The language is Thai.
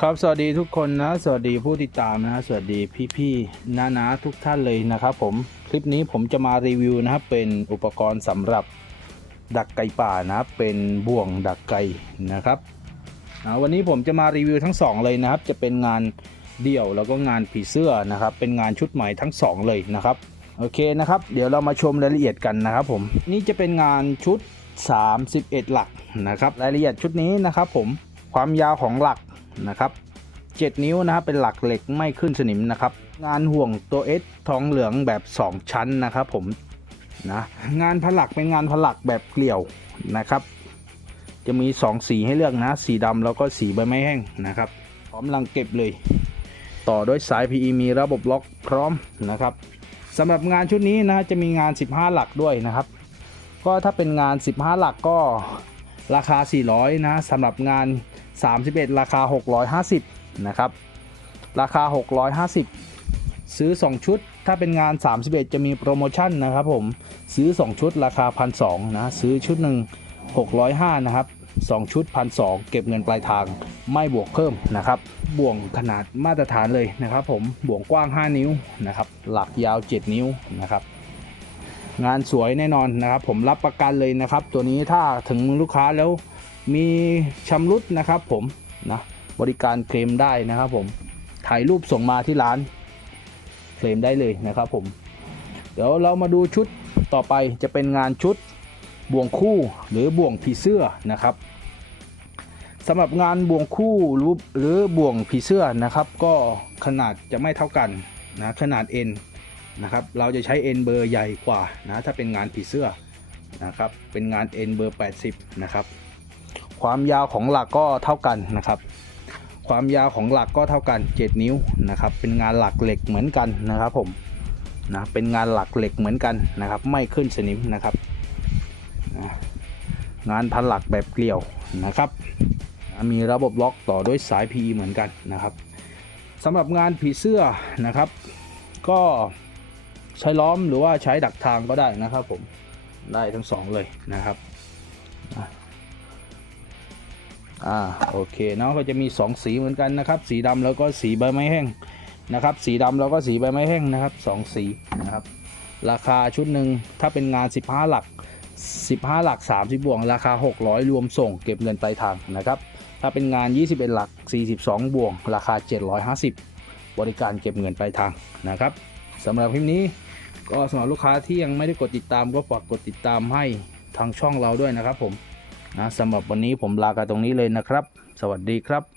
ครับสวัสดีทุกคนนะ สวัสดีผู้ติดตามนะ สวัสดีพี่ๆน้าทุกท่านเลยนะครับผมคลิปนี้ผมจะมารีวิวนะครับเป็นอุปกรณ์สำหรับดักไก่ป่านะเป็นบ่วงดักไก่นะครับอ่าวันนี้ผมจะมารีวิวทั้งสองเลยนะครับ จะเป็นงานเดี่ยวแล้วก็งานผีเสื้อนะครับ เป็นงานชุดใหม่ทั้งสองเลยนะครับโอเคนะครับ เดี๋ยวเรามาชมรายละเอียดกันนะครับผมนี่จะเป็นงานชุด 31 หลักนะครับ รายละเอียดชุดนี้นะครับ ผมความยาวของหลัก นะครับ 7 นิ้วนะครับเป็นหลักเหล็กไม่ขึ้นสนิมนะครับ งานห่วงตัวเอสทองเหลืองแบบ 2 ชั้นนะครับผมนะงานผลักเป็นงานผลักแบบเกลี่ยวนะครับ จะมี 2 สีให้เลือกนะ สีดำแล้วก็สีใบไม้แห้งนะครับ พร้อมลังเก็บเลย ต่อด้วยสาย PE มีระบบล็อกพร้อมนะครับสำหรับงานชุดนี้นะจะมีงาน 15 หลักด้วยนะครับ ก็ถ้าเป็นงาน 15 หลักก็ ราคา 400 นะสำหรับงาน 31 ราคา 650 นะครับ ราคา 650 ซื้อ 2 ชุด ถ้าเป็นงาน 31 จะมีโปรโมชั่นนะครับผม ซื้อ 2 ชุดราคา 1,200 นะ ซื้อชุดหนึ่ง605 นะครับ 2 ชุด 1,200 เก็บเงินปลายทาง ไม่บวกเพิ่มนะครับ บ่วงขนาดมาตรฐานเลยนะครับผม บ่วงกว้าง 5 นิ้วนะครับ หลักยาว 7 นิ้วนะครับ งานสวยแน่นอนนะครับ ผมรับประกันเลยนะครับ ตัวนี้ถ้าถึงมือลูกค้าแล้วมีชำรุดนะครับ ผมนะบริการเคลมได้นะครับ ผมถ่ายรูปส่งมาที่ร้านเคลมได้เลยนะครับ ผม เดี๋ยวเรามาดูชุดต่อไปจะเป็นงานชุดบ่วงคู่หรือบ่วงผีเสื้อนะครับสำหรับงานบ่วงคู่หรือหรือบ่วงผีเสื้อนะครับ ก็ขนาดจะไม่เท่ากันนะขนาดเอ็น นะครับเราจะใช้ N เบอร์ใหญ่กว่านะถ้าเป็นงานผีเสื้อนะครับเป็นงาน N เบอร์ 80 นะครับความยาวของหลักก็เท่ากันนะครับ ความยาวของหลักก็เท่ากัน 7 นิ้วนะครับเป็นงานหลักเหล็กเหมือนกันนะครับผมนะเป็นงานหลักเหล็กเหมือนกันนะครับ ไม่ขึ้นสนิมนะครับนะงานพันหลักแบบเกลียวนะครับ มีระบบล็อกต่อด้วยสาย PE เหมือนกันนะครับสำหรับงานผีเสื้อนะครับ ก็ ใช้ล้อมหรือว่าใช้ดักทางก็ได้นะครับผมได้ทั้งสองเลยนะครับอ่าโอเคเนาะก็จะมี 2 สีเหมือนกันนะครับ สีดำแล้วก็สีใบไม้แห้งนะครับ สีดำแล้วก็สีใบไม้แห้งนะครับสองสีนะครับ ราคาชุดหนึ่งถ้าเป็นงาน 15 หลัก 15 หลัก 30 บวก ราคา 600 รวมส่งเก็บเงินปลายทางนะครับ ถ้าเป็นงาน 21 หลัก 42 บวก ราคา 750 บริการเก็บเงินปลายทางนะครับ สำหรับคลิปนี้ก็สำหรับลูกค้าที่ยังไม่ได้กดติดตามก็ฝากกดติดตามให้ทางช่องเราด้วยนะครับผมนะสำหรับวันนี้ผมลากันตรงนี้เลยนะครับ สวัสดีครับ